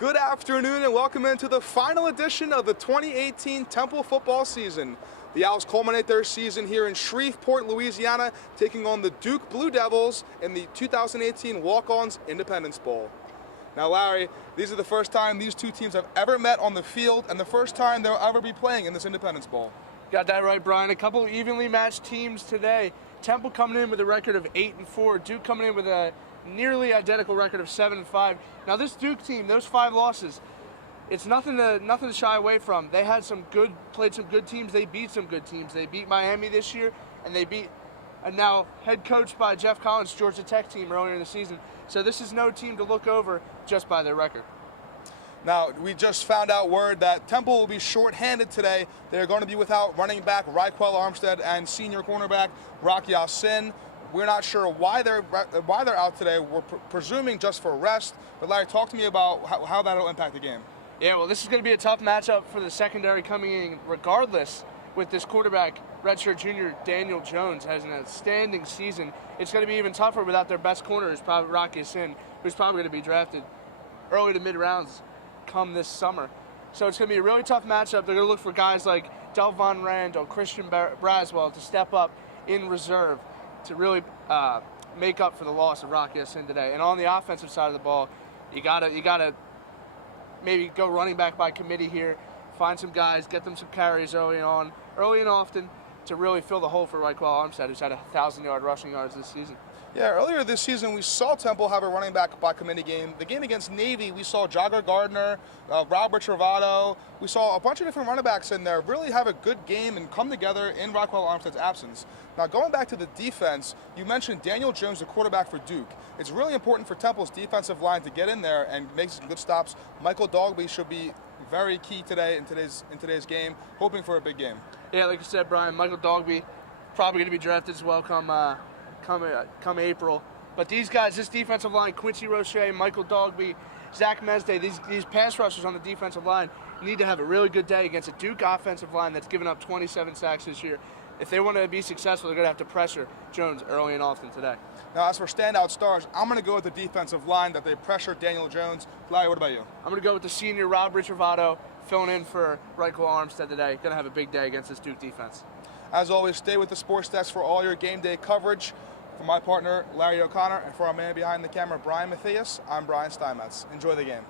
Good afternoon and welcome into the final edition of the 2018 Temple football season. The Owls culminate their season here in Shreveport, Louisiana, taking on the Duke Blue Devils in the 2018 Walk-Ons Independence Bowl. Now, Larry, these are the first time these two teams have ever met on the field and the first time they'll ever be playing in this Independence Bowl. Got that right, Brian. A couple of evenly matched teams today. Temple coming in with a record of 8-4. Duke coming in with a nearly identical record of 7-5. Now this Duke team, those 5 losses, it's nothing to shy away from. They had played some good teams. They beat some good teams. They beat Miami this year, and they beat a now head coached by Jeff Collins' Georgia Tech team earlier in the season. So this is no team to look over just by their record. Now, we just found out word that Temple will be short-handed today. They're going to be without running back Raquel Armstead and senior cornerback Rock Ya-Sin. We're not sure why they're out today. We're presuming just for rest. But Larry, talk to me about how that'll impact the game. Yeah, well, this is going to be a tough matchup for the secondary coming in regardless. With this quarterback, redshirt junior Daniel Jones has an outstanding season. It's going to be even tougher without their best corner, who's probably Rock Ya-Sin, who's probably going to be drafted early to mid-rounds come this summer. So it's going to be a really tough matchup. They're going to look for guys like Delvon Randall, Christian Braswell to step up in reserve to really make up for the loss of Rock Ya-Sin today. And on the offensive side of the ball, you gotta maybe go running back by committee here, find some guys, get them some carries early and often to really fill the hole for Raquel Armstead, who's had 1,000-yard rushing yards this season. Yeah, earlier this season we saw Temple have a running back by committee game. The game against Navy, we saw Jagger Gardner, Robert Travado. We saw a bunch of different running backs in there really have a good game and come together in Raquel Armstead's absence. Now, going back to the defense, you mentioned Daniel Jones, the quarterback for Duke. It's really important for Temple's defensive line to get in there and make some good stops. Michael Dogby should be very key today in today's game, hoping for a big game. Yeah, like you said, Brian, Michael Dogby probably going to be drafted as well come April. But these guys, this defensive line, Quincy Roche, Michael Dogby, Zach Mesday, these pass rushers on the defensive line need to have a really good day against a Duke offensive line that's given up 27 sacks this year. If they want to be successful, they're going to have to pressure Jones early and often today. Now, as for standout stars, I'm going to go with the defensive line that they pressure Daniel Jones. Larry, what about you? I'm going to go with the senior Robert Travado, filling in for Raquel Armstead today. Going to have a big day against this Duke defense. As always, stay with the Sports Desk for all your game day coverage. For my partner, Larry O'Connor, and for our man behind the camera, Brian Matthias, I'm Brian Steinmetz. Enjoy the game.